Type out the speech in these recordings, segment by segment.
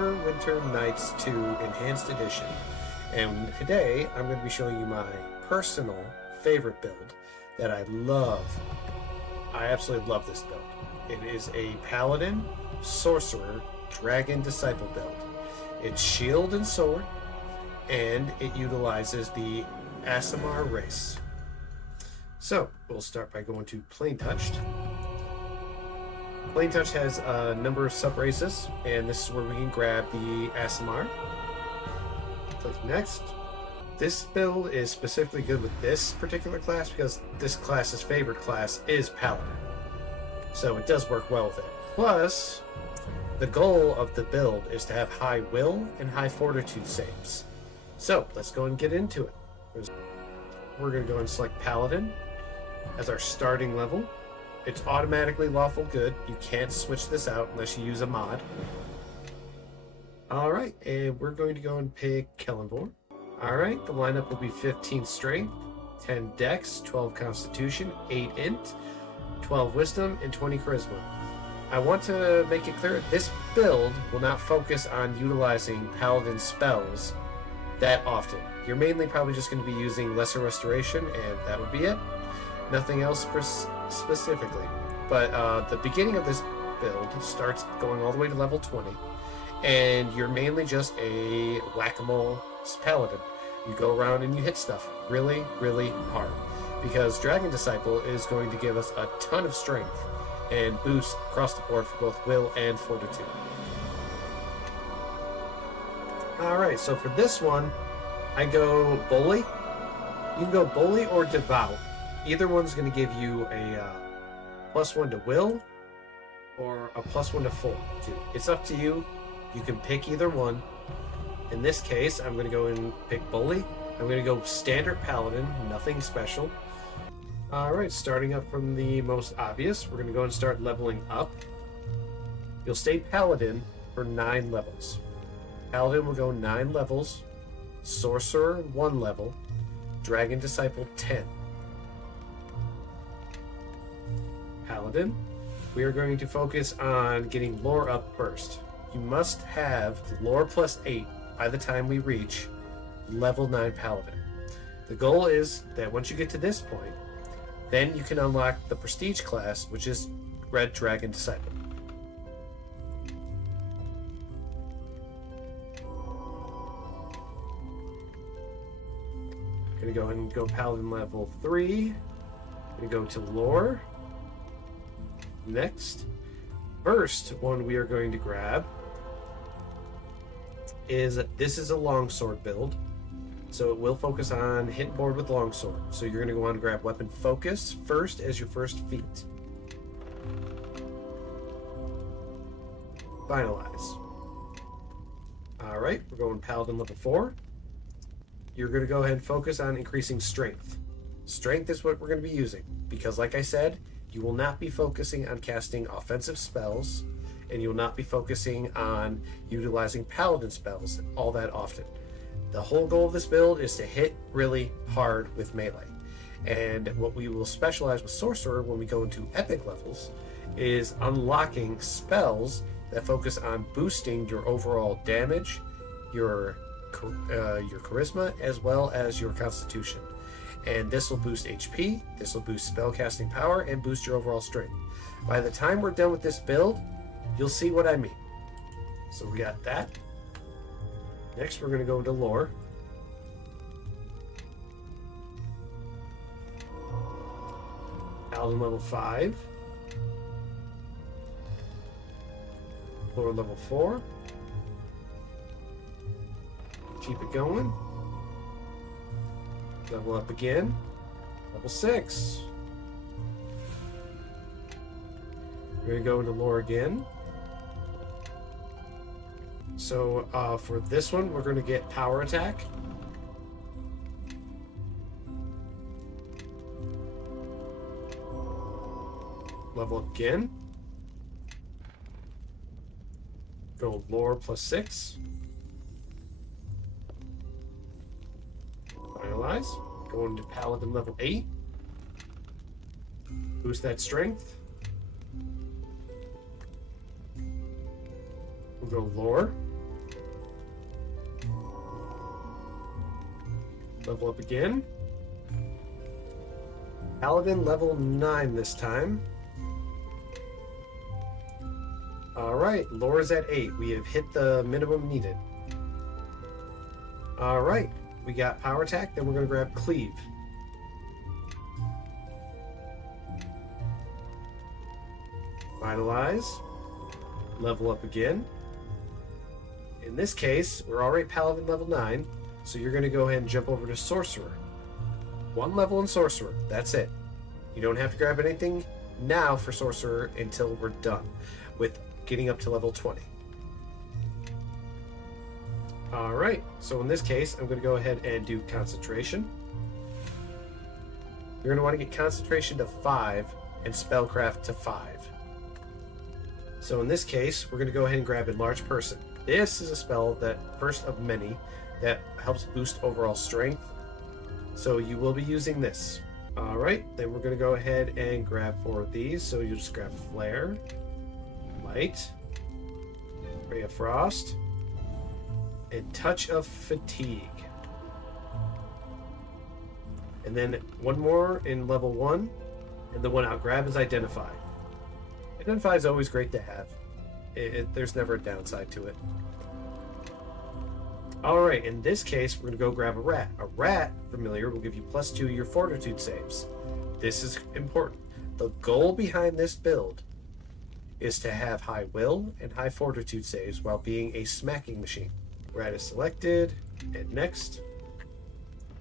Neverwinter Nights 2 Enhanced Edition. And today I'm going to be showing you my personal favorite build that I love. I absolutely love this build. It is a Paladin, Sorcerer, Dragon Disciple build. It's shield and sword, and it utilizes the ASMR race. So we'll start by going to Plain Touched. Plain Touch has a number of sub-races, and this is where we can grab the ASMR. Click Next. This build is specifically good with this particular class because this class's favorite class is Paladin. So it does work well with it. Plus, the goal of the build is to have high will and high fortitude saves. So let's go and get into it. We're going to go and select Paladin as our starting level. It's automatically lawful good. You can't switch this out unless you use a mod. Alright, and we're going to go and pick Kellenvor. Alright, the lineup will be 15 Strength, 10 Dex, 12 Constitution, 8 Int, 12 Wisdom, and 20 Charisma. I want to make it clear, this build will not focus on utilizing Paladin spells that often. You're mainly probably just going to be using Lesser Restoration, and that would be it. Nothing else specifically. But the beginning of this build starts going all the way to level 20, and you're mainly just a whack-a-mole paladin. You go around and you hit stuff really, really hard, because Dragon Disciple is going to give us a ton of strength and boost across the board for both will and fortitude. Alright, so for this one, I go Bully. You can go Bully or Devout. Either one's going to give you a +1 to will or a +1 to fortitude. It's up to you. You can pick either one. In this case, I'm going to go and pick Bully. I'm going to go standard Paladin, nothing special. Alright, starting up from the most obvious, we're going to go and start leveling up. You'll stay Paladin for 9 levels. Paladin will go 9 levels, Sorcerer 1 level, Dragon Disciple 10. Paladin, we are going to focus on getting lore up first. You must have lore +8 by the time we reach level 9 Paladin. The goal is that once you get to this point, then you can unlock the prestige class, which is Red Dragon Disciple. Gonna go ahead and go Paladin level 3. Gonna go to lore. Next, first one we are going to grab is, this is a longsword build, so it will focus on hit board with longsword. So you're going to go on and grab weapon focus first as your first feat. Finalize. Alright, we're going Paladin level 4. You're going to go ahead and focus on increasing strength. Strength is what we're going to be using, because like I said, you will not be focusing on casting offensive spells, and you will not be focusing on utilizing paladin spells all that often. The whole goal of this build is to hit really hard with melee. And what we will specialize with Sorcerer when we go into epic levels is unlocking spells that focus on boosting your overall damage, your charisma, as well as your constitution. And this will boost HP, this will boost spellcasting power, and boost your overall strength. By the time we're done with this build, you'll see what I mean. So we got that. Next, we're going to go into lore. Paladin level 5. Lore level 4. Keep it going. Level up again. Level 6. We're going to go into lore again. So for this one, we're going to get power attack. Level up again. Go lore +6. Finalize. Go into Paladin level 8. Boost that strength. We'll go lore. Level up again. Paladin level 9 this time. Alright, lore is at 8. We have hit the minimum needed. Alright, we got power attack, then we're going to grab cleave. Finalize. Level up again. In this case, we're already Paladin level 9, so you're going to go ahead and jump over to Sorcerer. 1 level in Sorcerer, that's it. You don't have to grab anything now for Sorcerer until we're done with getting up to level 20. Alright, so in this case, I'm going to go ahead and do Concentration. You're going to want to get Concentration to 5 and Spellcraft to 5. So in this case, we're going to go ahead and grab Enlarge Person. This is a spell that, first of many, that helps boost overall strength. So you will be using this. Alright, then we're going to go ahead and grab 4 of these. So you just grab Flare, Light, Ray of Frost, and Touch of Fatigue. And then one more in level 1, and the one I'll grab is Identify. Identify is always great to have. There's never a downside to it. Alright, in this case, we're going to go grab a rat. A rat, familiar, will give you +2 to your fortitude saves. This is important. The goal behind this build is to have high will and high fortitude saves while being a smacking machine. Rat is selected, and next.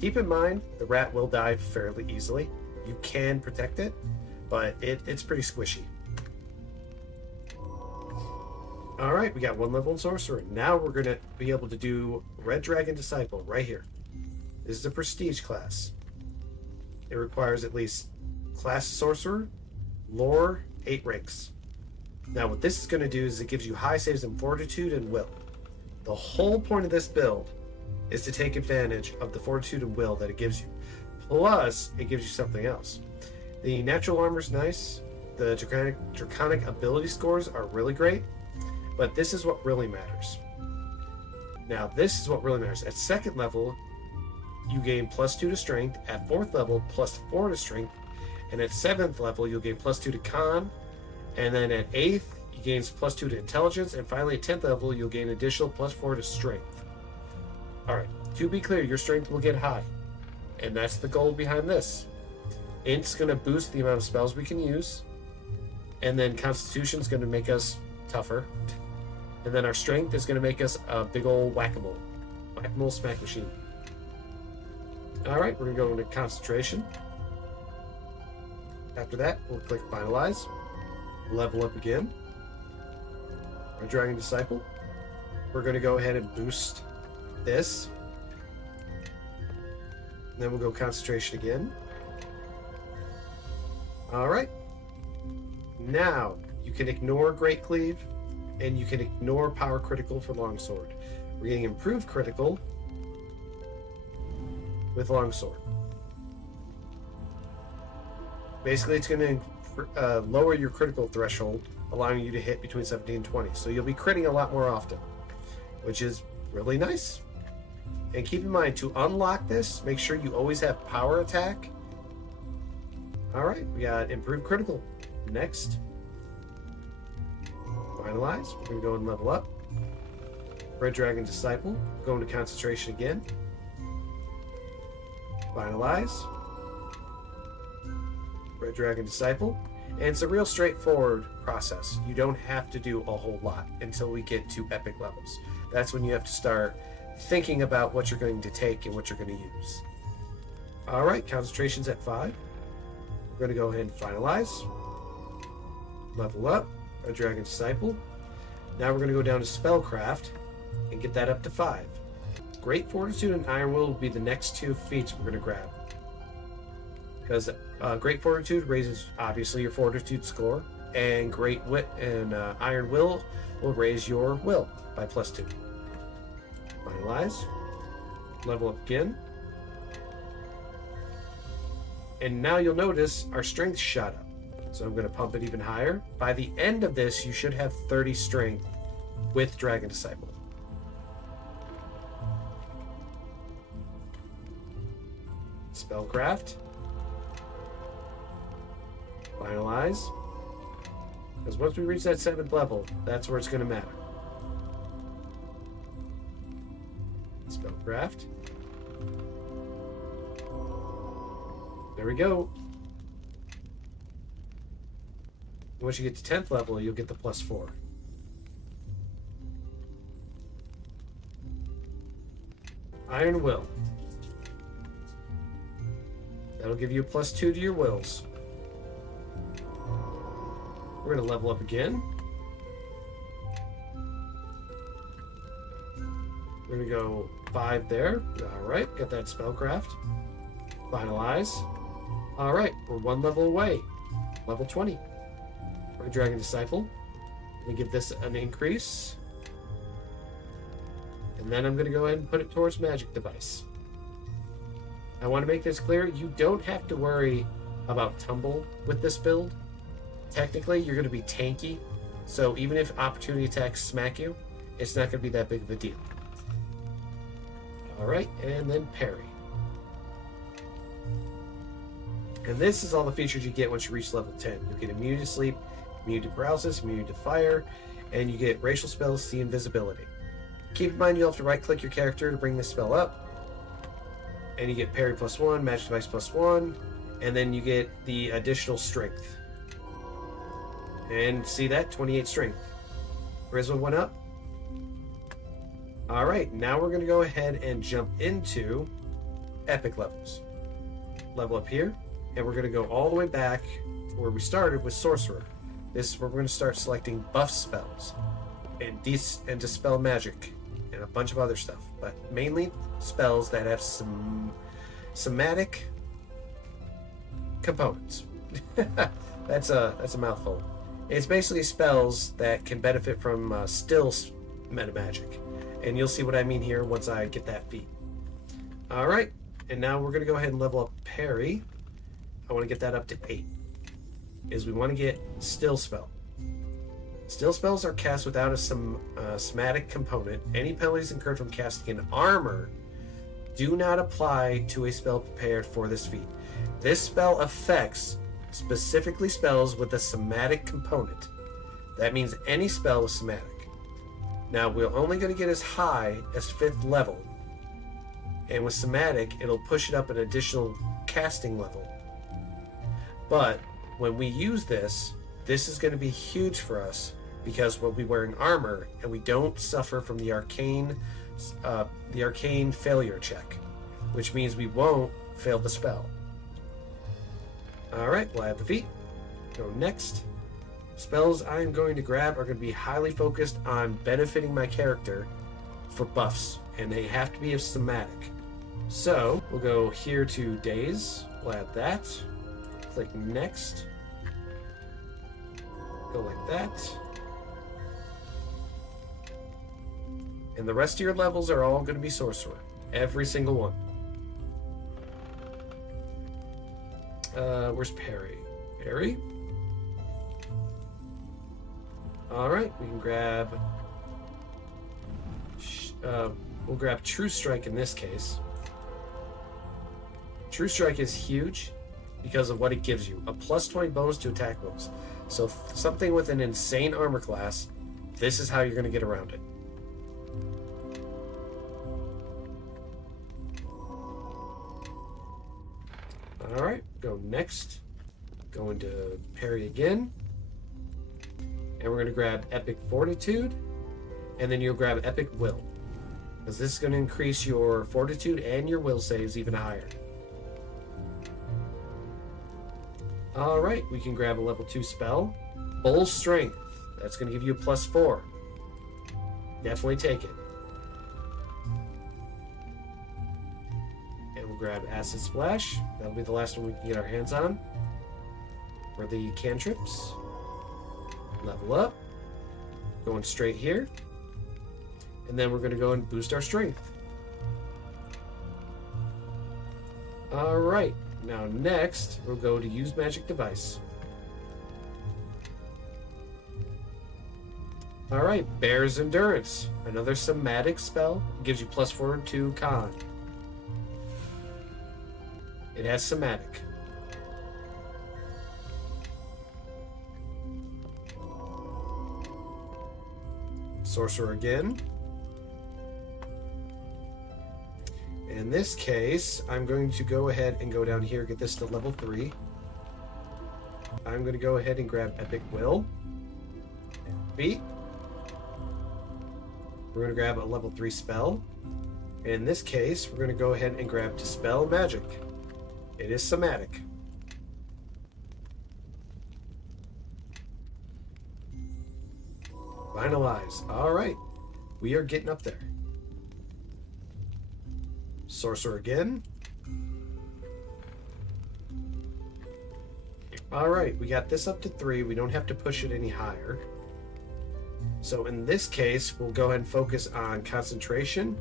Keep in mind, the rat will die fairly easily. You can protect it, but it's pretty squishy. Alright, we got 1 level in Sorcerer. Now we're going to be able to do Red Dragon Disciple right here. This is a prestige class. It requires at least class Sorcerer, lore, 8 ranks. Now what this is going to do is it gives you high saves in Fortitude and Will. The whole point of this build is to take advantage of the Fortitude and Will that it gives you. Plus, it gives you something else. The natural armor is nice. The draconic ability scores are really great. But this is what really matters. Now, this is what really matters. At 2nd level, you gain +2 to strength. At 4th level, +4 to strength. And at 7th level, you'll gain +2 to con. And then at 8th, you gain +2 to intelligence. And finally, at 10th level, you'll gain additional +4 to strength. Alright, to be clear, your strength will get high. And that's the goal behind this. Int's going to boost the amount of spells we can use. And then Constitution's going to make us tougher. And then our strength is going to make us a big old whack-a-mole. Whack-a-mole smack machine. Alright, we're going to go into Concentration. After that, we'll click Finalize. Level up again. Our Dragon Disciple. We're going to go ahead and boost this. And then we'll go Concentration again. Alright. Now, you can ignore Great Cleave. And you can ignore Power Critical for Longsword. We're getting Improved Critical with Longsword. Basically, it's going to lower your critical threshold, allowing you to hit between 17 and 20. So you'll be critting a lot more often, which is really nice. And keep in mind, to unlock this, make sure you always have Power Attack. Alright, we got Improved Critical. Next. Finalize. We're going to go and level up. Red Dragon Disciple. Go into Concentration again. Finalize. Red Dragon Disciple. And it's a real straightforward process. You don't have to do a whole lot until we get to epic levels. That's when you have to start thinking about what you're going to take and what you're going to use. Alright, Concentration's at 5. We're going to go ahead and finalize. Level up. Red Dragon Disciple. Now we're going to go down to Spellcraft and get that up to 5. Great Fortitude and Iron Will be the next 2 feats we're going to grab. Because Great Fortitude raises, obviously, your Fortitude score, and Great Wit and Iron Will raise your Will by +2. Finalize. Level up again. And now you'll notice our strength shot up. So I'm going to pump it even higher. By the end of this, you should have 30 strength with Dragon Disciple. Spellcraft. Finalize. Because once we reach that 7th level, that's where it's going to matter. Spellcraft. There we go. Once you get to 10th level, you'll get the +4. Iron Will. That'll give you a +2 to your wills. We're going to level up again. We're going to go 5 there. Alright, got that Spellcraft. Finalize. Alright, we're 1 level away. Level 20. We're Dragon Disciple. Let me give this an increase. And then I'm going to go ahead and put it towards Magic Device. I want to make this clear. You don't have to worry about tumble with this build. Technically, you're going to be tanky. So even if opportunity attacks smack you, it's not going to be that big of a deal. Alright, and then parry. And this is all the features you get once you reach level 10. You get immunity to sleep, immunity to paralysis, immunity to fire, and you get racial spells, see invisibility. Keep in mind you'll have to right click your character to bring this spell up. And you get parry +1, magic device +1, and then you get the additional strength. And see that? 28 strength. Charisma went up. Alright, now we're going to go ahead and jump into epic levels. Level up here, and we're going to go all the way back where we started with Sorcerer. This is where we're going to start selecting buff spells and dispel magic and a bunch of other stuff, but mainly spells that have some somatic components. That's a mouthful. It's basically spells that can benefit from still meta magic, and you'll see what I mean here once I get that feat. All right, and now we're going to go ahead and level up parry. I want to get that up to 8. We want to get still spell. Still spells are cast without a somatic component. Any penalties incurred from casting an armor do not apply to a spell prepared for this feat. This spell affects specifically spells with a somatic component. That means any spell with somatic. Now, we're only going to get as high as 5th level. And with somatic, it'll push it up an additional casting level. But when we use this is going to be huge for us because we'll be wearing armor and we don't suffer from the arcane failure check, which means we won't fail the spell. Alright, we'll add the feat. Go next. Spells I'm going to grab are going to be highly focused on benefiting my character for buffs, and they have to be of somatic. So, we'll go here to Daze. We'll add that. Click Next. Go like that. And the rest of your levels are all going to be Sorcerer. Every single one. Where's parry? Parry? Alright, we can grab... we'll grab True Strike in this case. True Strike is huge because of what it gives you. A +20 bonus to attack rolls. So something with an insane armor class, this is how you're going to get around it. Alright, go next. Go into parry again. And we're going to grab Epic Fortitude. And then you'll grab Epic Will. Because this is going to increase your Fortitude and your Will saves even higher. Alright, we can grab a level 2 spell. Bull Strength. That's going to give you a +4. Definitely take it. And we'll grab Acid Splash. That'll be the last one we can get our hands on. For the cantrips. Level up. Going straight here. And then we're going to go and boost our strength. Alright. Now next, we'll go to use Magic Device. Alright, Bear's Endurance. Another somatic spell. Gives you +4 to con. It has somatic. Sorcerer again. In this case, I'm going to go ahead and go down here, get this to level 3. I'm going to go ahead and grab Epic Will. Beat. We're going to grab a level 3 spell. In this case, we're going to go ahead and grab Dispel Magic. It is somatic. Finalize. Alright. We are getting up there. Sorcerer again. Alright, we got this up to 3. We don't have to push it any higher. So in this case, we'll go ahead and focus on concentration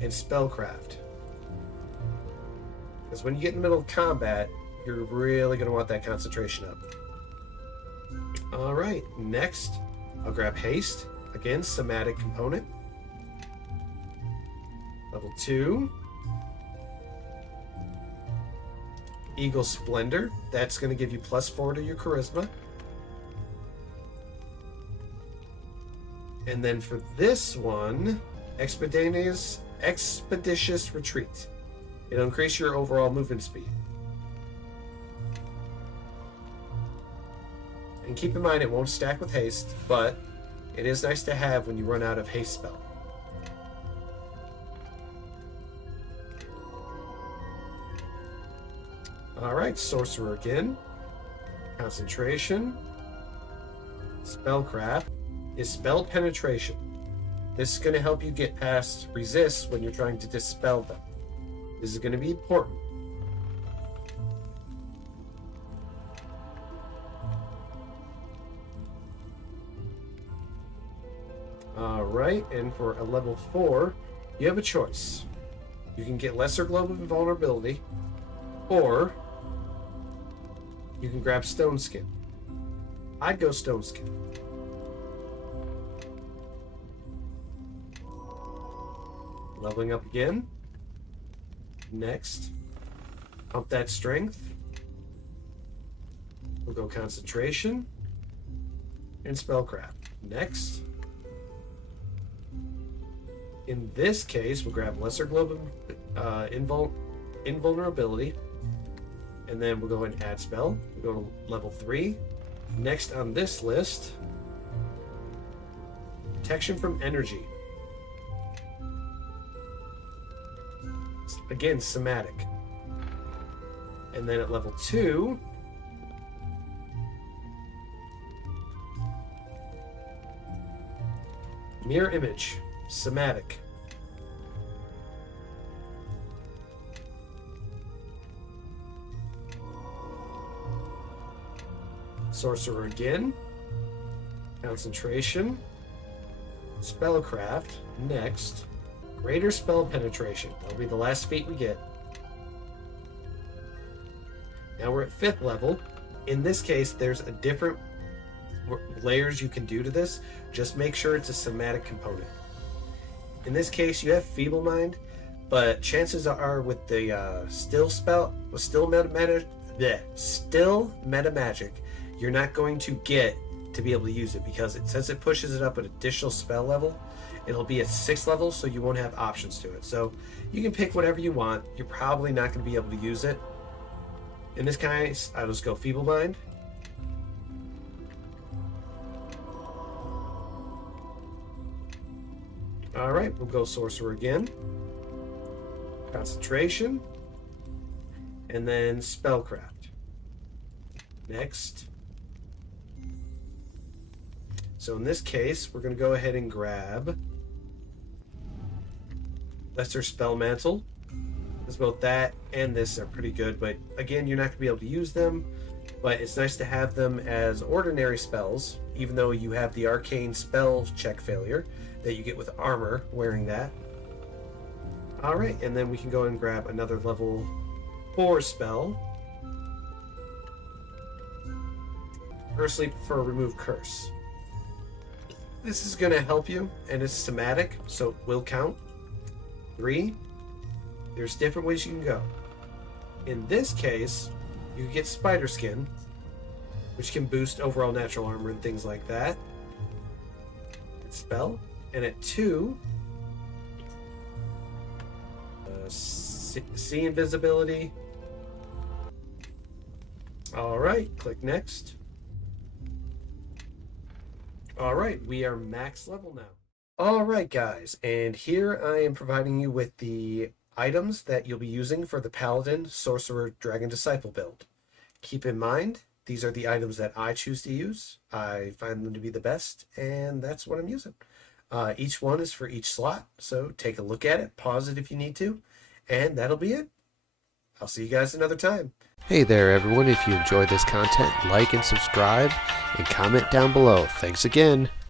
and spellcraft. Because when you get in the middle of combat, you're really going to want that concentration up. Alright, next, I'll grab haste. Again, somatic component. Level 2. Eagle Splendor. That's going to give you +4 to your charisma. And then for this one, Expeditious Retreat. It'll increase your overall movement speed. And keep in mind, it won't stack with haste, but it is nice to have when you run out of haste spell. Alright, Sorcerer again. Concentration. Spellcraft is Spell Penetration. This is going to help you get past resists when you're trying to dispel them. This is going to be important. Alright, and for a level 4, you have a choice. You can get Lesser Globe of Invulnerability, or you can grab Stone Skin. I'd go Stone Skin. Leveling up again. Next, pump that strength. We'll go concentration and spellcraft. Next, in this case, we'll grab Lesser Globe of Invulnerability, and then we'll go ahead and add spell. We'll go to level 3. Next on this list, Protection from Energy. Again, somatic. And then at level 2, Mirror Image, somatic. Sorcerer again. Concentration. Spellcraft. Next. Greater Spell Penetration. That'll be the last feat we get. Now we're at 5th level. In this case, there's a different layers you can do to this. Just make sure it's a somatic component. In this case, you have Feeble Mind, but chances are with the still meta magic, you're not going to get to be able to use it, because since it pushes it up an additional spell level, it'll be at 6th level, so you won't have options to it. So you can pick whatever you want. You're probably not going to be able to use it. In this case, I'll just go Feeble Mind. Alright, we'll go Sorcerer again. Concentration. And then Spellcraft. Next. So in this case, we're going to go ahead and grab Lesser Spell Mantle. Because both that and this are pretty good, but again, you're not going to be able to use them. But it's nice to have them as ordinary spells, even though you have the arcane spell check failure that you get with armor wearing that. Alright, and then we can go and grab another level 4 spell. Personally prefer Remove Curse. This is going to help you, and it's somatic, so it will count. 3. There's different ways you can go. In this case, you get Spider Skin, which can boost overall natural armor and things like that. Spell. And at 2, see invisibility. Alright, click next. Alright, we are max level now. Alright guys, and here I am providing you with the items that you'll be using for the Paladin, Sorcerer, Dragon Disciple build. Keep in mind, these are the items that I choose to use. I find them to be the best, and that's what I'm using. Each one is for each slot, so take a look at it, pause it if you need to, and that'll be it. I'll see you guys another time. Hey there everyone, if you enjoy this content, like and subscribe, and comment down below. Thanks again.